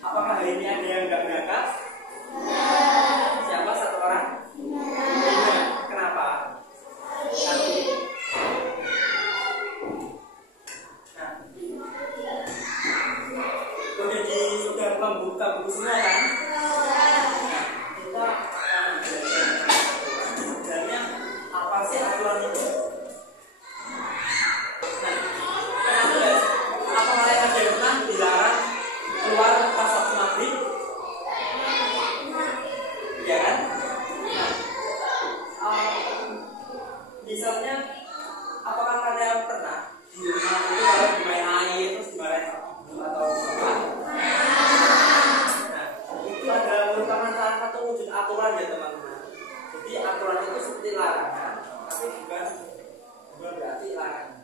Apakah hari ini ada yang nggak berangkat? Siapa satu orang? Kenapa? Sudah membuka buku semua kan? Kita akan belajar sebenarnya apa sih aturan itu? Kenapa guys? Apa kalian ada yang pernah dilarang keluar pas waktu maghrib? Ya kan? Misalnya, apakah kalian pernah di rumah itu kalau dimain air terus dimarahin atau apa? Merupakan salah satu wujud aturan ya teman-teman. Jadi aturan itu seperti larangan, tapi bukan berarti larangan.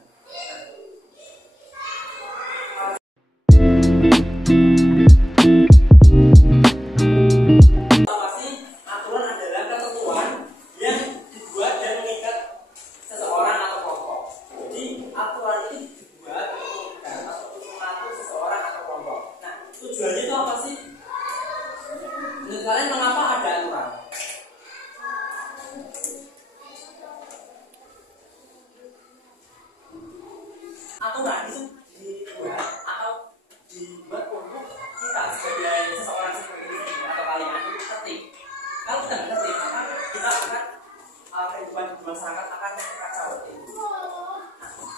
Apa sih? Aturan adalah ketentuan yang dibuat dan mengikat seseorang atau kelompok. Jadi aturan ini dibuat untuk mengikat atau mengatur seseorang atau kelompok. Nah, tujuannya itu apa sih? Menurut kalian mengapa ada aturan? Aturan itu dibuat atau dibuat untuk kita sebagai seseorang seperti ini atau kalian itu tertib. Kalau kita nggak tertib, maka kita akan kehidupan di masyarakat akan kacau.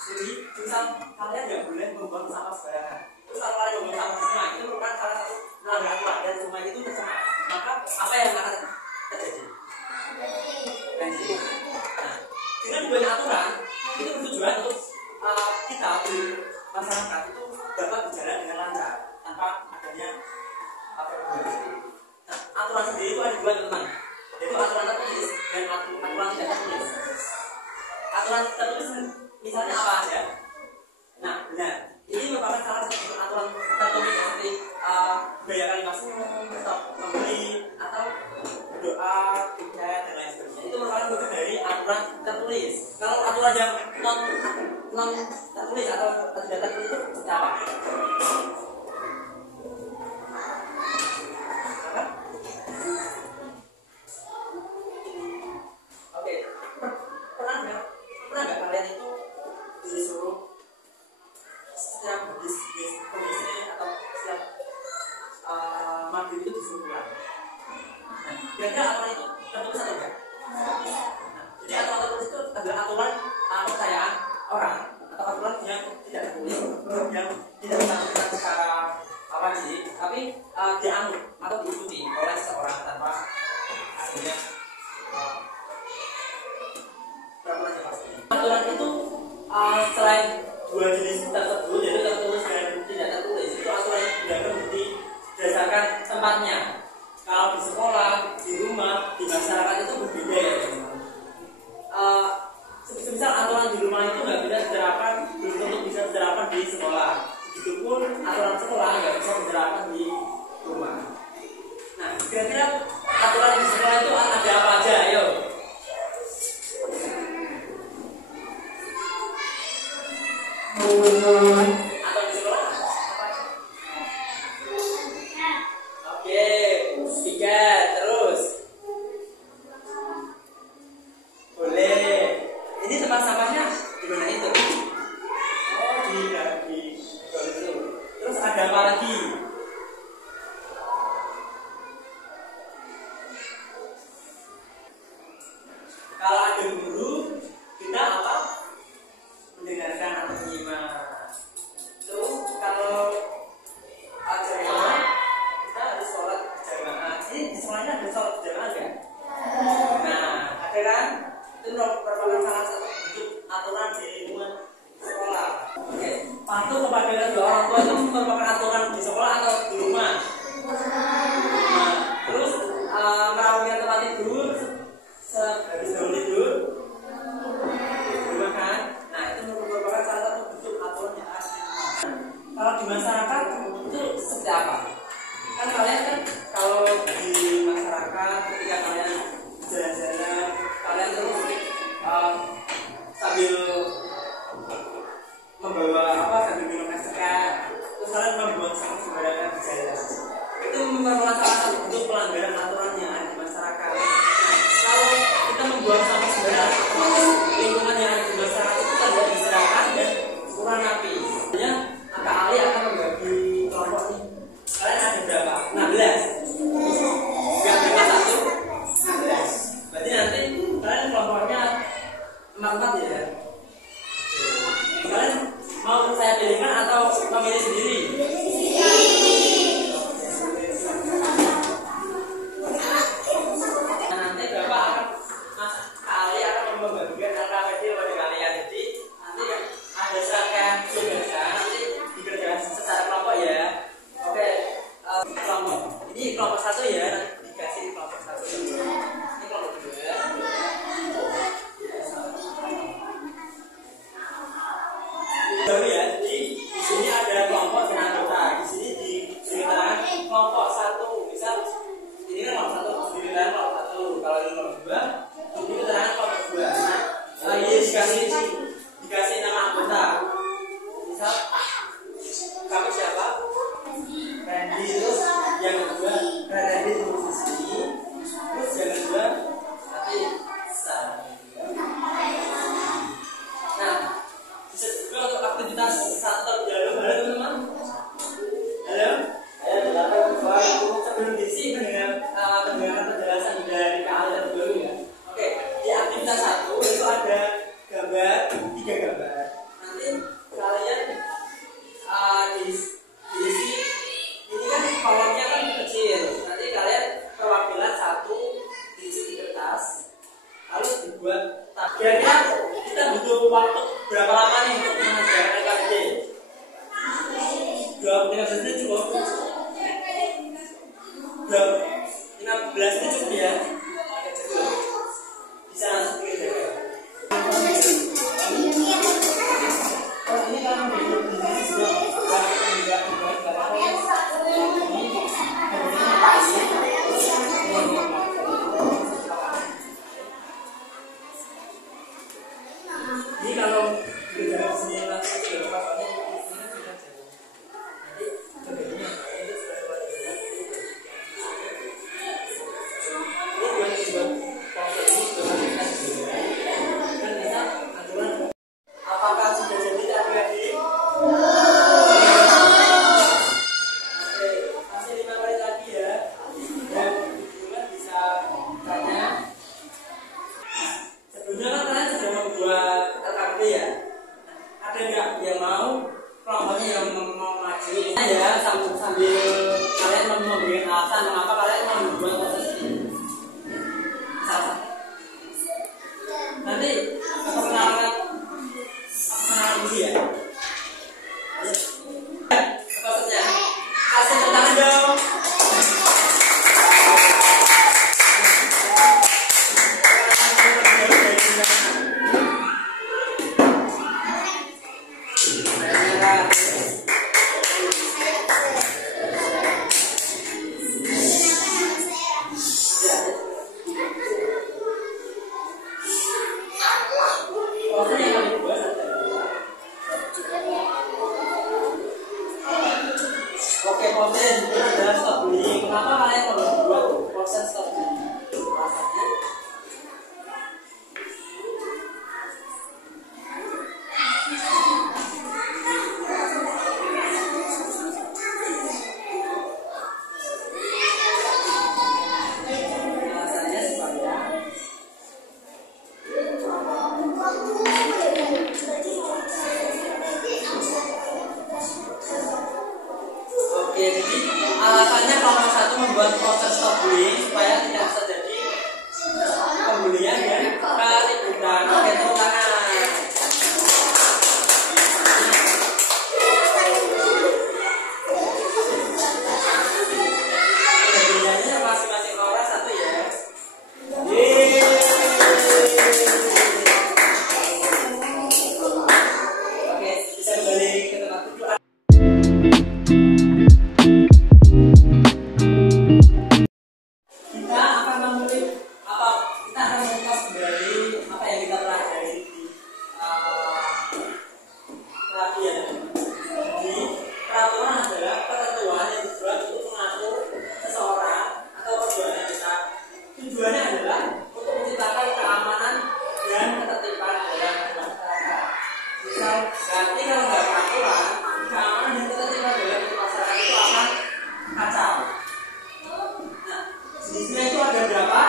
Jadi misal kalian nggak boleh membuang sampah sembarangan. Terus kalau kalian membuang sampah sembarangan itu merupakan salah satu melanggar aturan dan semua itu tercemar. Maka apa yang akan terjadi? Nah, dengan dibuatnya aturan itu bertujuan untuk kita di masyarakat itu dapat berjalan dengan lancar tanpa adanya Nah, aturan sendiri itu ada dua teman, yaitu aturan tertulis dan aturan tidak tertulis. Aturan tertulis misalnya apa aja? Nah, benar. Ini merupakan salah satu aturan tertulis seperti bayarkan maksimum, stop membeli, atau berdoa, tiket, dan lain sebagainya. Itu merupakan wujud dari aturan tertulis. Kalau aturan yang non tertulis atau tidak tertulis itu seperti apa? Oke, pernah nggak kalian itu disuruh setiap kondisi atau setiap maghrib itu disuruh pulang? Kira-kira aturan itu tertulis atau enggak? Jadi aturan tertulis itu adalah aturan kepercayaan orang atau aturan yang tidak tertulis, yang tidak dilakukan secara wajib, tapi dianut atau diikuti oleh seseorang tanpa adanya peraturan yang pasti. Aturan itu selain dua jenis tersebut, yaitu tertulis dan tidak tertulis, itu aturan yang dilakukan berdasarkan tempatnya. Kalau di sekolah, di rumah, di masyarakat itu berbeda ya teman-teman. Semisal aturan di rumah itu nggak bisa diterapkan, belum tentu bisa diterapkan di sekolah. Begitupun aturan sekolah nggak bisa diterapkan di rumah. Nah, kira-kira aturan di sekolah itu ada apa aja? Ayo. Atau di sekolah? Oke, tiket terus. Boleh. Ini tempat sampahnya di mana itu? Oh, di itu. Terus ada apa lagi? Kalau ada guru, kita apa? Mendengarkan atau menyimak. Terus kalau jamaah, kita harus sholat berjamaah. Ini di sekolahnya ada sholat berjamaah nggak? Nah, ada kan? Itu merupakan salah satu bentuk aturan di lingkungan sekolah. Oke, patuh kepada kedua orang tua itu merupakan aturan di sekolah atau di rumah. Nah, terus merapikan tempat tidur habis bangun tidur di rumah kan. Nah, itu merupakan salah satu bentuk aturan yang ada. Kalau di masyarakat itu seperti apa? Kan kalian kan kalau di masyarakat ketika kalian jalan-jalan, kalian terus sambil membawa apa sambil minum es teh, terus kalian membuang sampah sembarangan di jalan. Itu merupakan salah satu bentuk pelanggaran aturan yang ada di masyarakat. Nah, kalau kita membuang sampah sembarangan, lingkungan yang ada di masyarakat itu tidak diserahkan dan kurang api. Hanya Kak Ali akan membagi kelompok ini. Kalian ada berapa? 16. Yang berapa satu? 16. Berarti nanti kalian kelompoknya 4 ya. Kalian mau saya pilihkan atau memilih sendiri? Nanti Bapak akan kali akan membagikan angka kecil pada kalian. Jadi nanti ada serangkaian tugasnya nanti dikerjakan secara kelompok ya. Oke, kelompok ini kelompok 1 ya, nanti dikasih kelompok 1. Ini kelompok 2. Baru ya, jadi di sini ada kelompok dengan anggota. Di sini diberikan kelompok 1. Misal ini kan kelompok 1, diberikan kelompok 1. Kalau ini kelompok 2, ini keterangan kelompok 2. Nah, ini dikasih nama anggota. Misal kamu siapa? Randy. Terus yang kedua Randy tulis di sini. Terus yang kedua nanti Star. Nah, bisa juga untuk aktivitas satu halo teman-teman. Halo. Ayo sebelum diisi mendengarkan penjelasan dari Kak Ali dulu ya. Oke, di aktivitas 1 itu ada gambar, 3 gambar. Nanti kalian diisi. Ini kan kolomnya kan kecil. Nanti kalian perwakilan 1 diisi di kertas, lalu dibuat. Kira-kira kita butuh waktu berapa lama nih untuk mengerjakan LKPD? 15 menit cukup. 15 menit cukup ya. Bisa langsung dikerjakan. Ini kan ini kalau berjalan sini langsung ke pasarnya ini sudah jadi. Nanti kebetulan itu sudah ini buat proses ini sudah kan bisa aturan. Apakah sudah jadi adik-adik? Oke, masih 5 menit lagi ya. Dan kebetulan bisa tanya. Sebelumnya kan kalian sudah membuat LKPD ya. Ada nggak yang mau kelompoknya yang mau maju ya sambil kalian memberikan alasan mengapa kalian membuat proses ini? Nanti aku kenalan dulu ya. Maksudnya kasih tangan dong. Oke, proses itu adalah stop bullying. Kenapa kalian perlu buat proses stop bullying? Alasannya jadi alasannya kelompok 1 membuat proses stop bullying supaya tidak terjadi pembulian dan keributan. Oke, tepuk tangan. Pembuliannya masing-masing orang 1 ya. Oke, bisa kembali ke tempat duduk. ya. Jadi peraturan adalah ketentuan yang dibuat untuk mengatur seseorang atau perbuatan kita. Tujuannya adalah untuk menciptakan keamanan dan ketertiban dalam masyarakat. Misal, berarti kalau nggak ada aturan, keamanan dan ketertiban dalam masyarakat itu akan kacau. Nah, jenisnya itu ada berapa?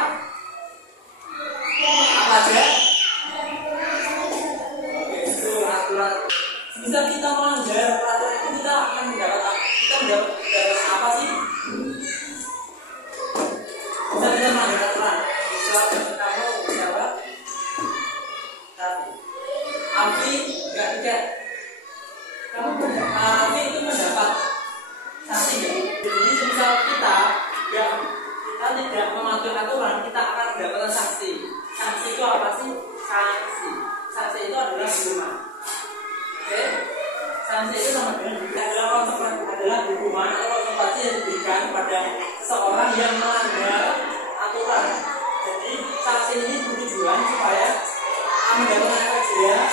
Apa aja? Oke, itu aturan. Misal kita melanggar peraturan itu kita akan mendapat apa sih? Misal kita melanggar aturan, misal kamu siapa? Afi nggak tiket. Kamu Afi itu mendapat sanksi ya. Jadi misal kita tidak mematuhi aturan, kita akan mendapatkan sanksi. Sanksi itu apa sih? Sanksi itu adalah hukuman. Oke? Sanksi itu sama dengan adalah hukuman atau konsekuensi yang diberikan kepada seseorang yang melanggar aturan. Jadi sanksi ini bertujuan supaya mendapatkan efek jerah,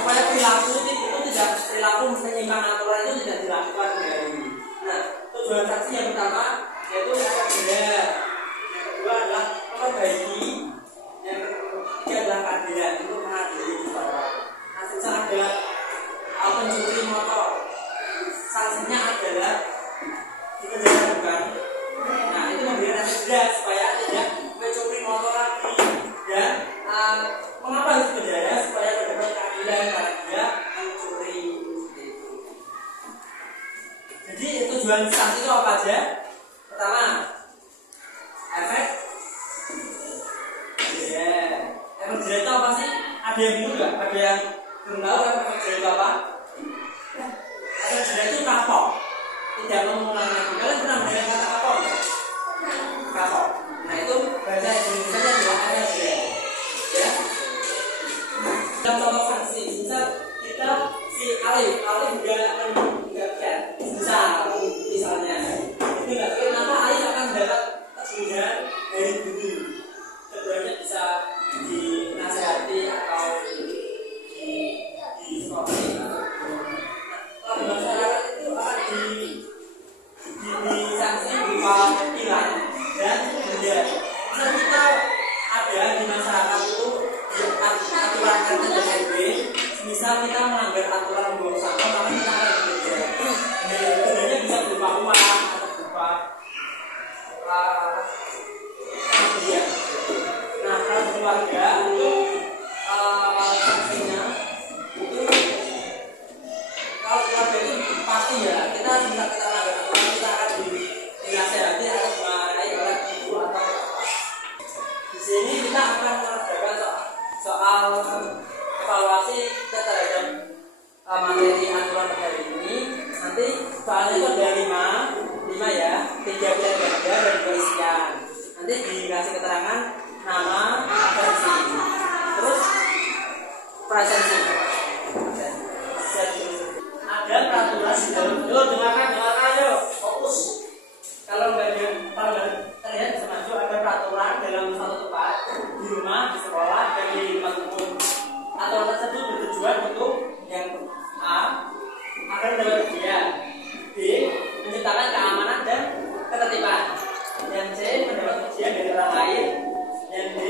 supaya perilaku menyimpang aturan itu tidak dilakukan kembali. Nah, tujuan sanksi yang pertama yaitu efek jerah. Yang kedua adalah memperbaiki. Yang ketiga adalah keadilan, untuk mengadili seseorang. Nah, secara ada pencuri motor, sanksinya adalah dipenjara bukan? Nah, itu memberikan efek jerah supaya tidak mencuri motor lagi. Dan mengapa harus penjara? Supaya mendapat keadilan karena dia mencuri. Jadi tujuan sanksi itu apa aja? Pertama, efek jerah. Efek jerah itu apa sih? Ada yang bingung nggak? Ada yang belum tahu kan efek jerah itu apa? Efek jerah itu kapok. Tidak mengulangi lagi. Kalian pernah mendengar kata kapok nggak? Kapok. Nah, itu bahasa Indonesia adalah efek jerah. Ya. Dalam contoh sanksi, misal kita si Alif juga menggabkan, misalnya, itu nggak kenapa Alif akan mendapat teguran dari guru. Tegurannya bisa dinasihati atau di sekolah. Kalau di masyarakat itu akan sanksi berupa tilang dan denda. Misal kita ada di masyarakat itu aturan RT misal kita melanggar aturan buang sampah, maka kita akan didenda. Dendanya bisa berupa uang atau berupa kemudian. Nah, kalau keluarga itu sanksinya itu kalau keluarga itu pasti ya kita minta kita melanggar aturan, kita akan dinasihati atau dimarahi oleh ibu atau bapak. Di sini kita akan mengerjakan soal evaluasi terhadap materi aturan hari ini. Nanti soalnya itu ada 5 ya, 3 pilihan ganda dan 2 isian. Nanti dikasih keterangan nama, referensi, terus presensi. Ada peraturan di dalam. Dengarkan yuk, fokus. Kalau terlihat bisa maju, ada peraturan dalam satu tempat, di rumah, di sekolah, dan di tempat umum. Aturan tersebut bertujuan untuk yang A agar mendapat hadiah, B menciptakan keamanan dan ketertiban, dan C mendapat pujian dari orang lain, dan D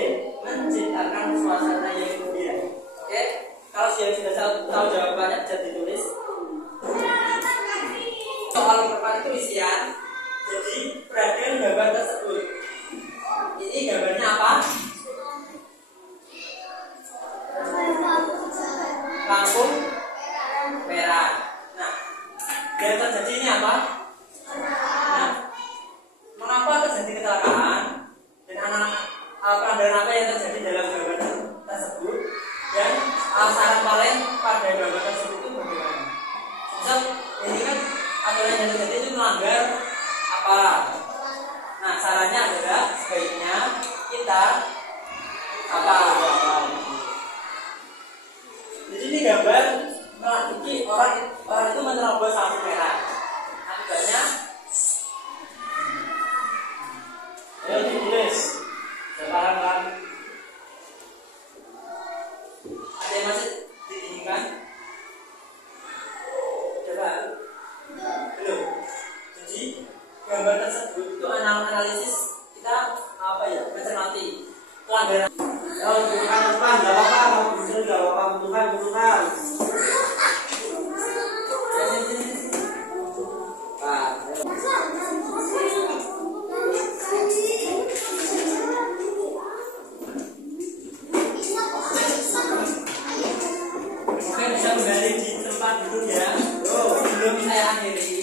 menciptakan suasana yang gembira. Oke, kalau sudah tahu jawabannya bisa ditulis. Soal pertama itu isian. Jadi perhatian gambar tersebut. Ini gambarnya apa? Lampu merah. Nah, yang terjadi ini apa? Nah, mengapa terjadi kecelakaan dan pelanggaran apa yang terjadi dalam gambar tersebut? Dan saran paling pada gambar tersebut itu bagaimana? Misal ini kan aturan yang terjadi itu melanggar apa? Nah, sarannya adalah sebaiknya kita apa? Jadi ini gambar orang itu menerobos lampu merah. Akibatnya, ayo ditulis. Sekarang kan ada yang masih dibingungkan? gambar tersebut itu analisis kita apa ya, mencermati pelanggaran. Ya, butuhkan apa? Nggak apa-apa, butuhkan nggak apa-apa, butuhkan. Oke, bisa kembali di tempat dulu ya. Sebelum saya akhiri.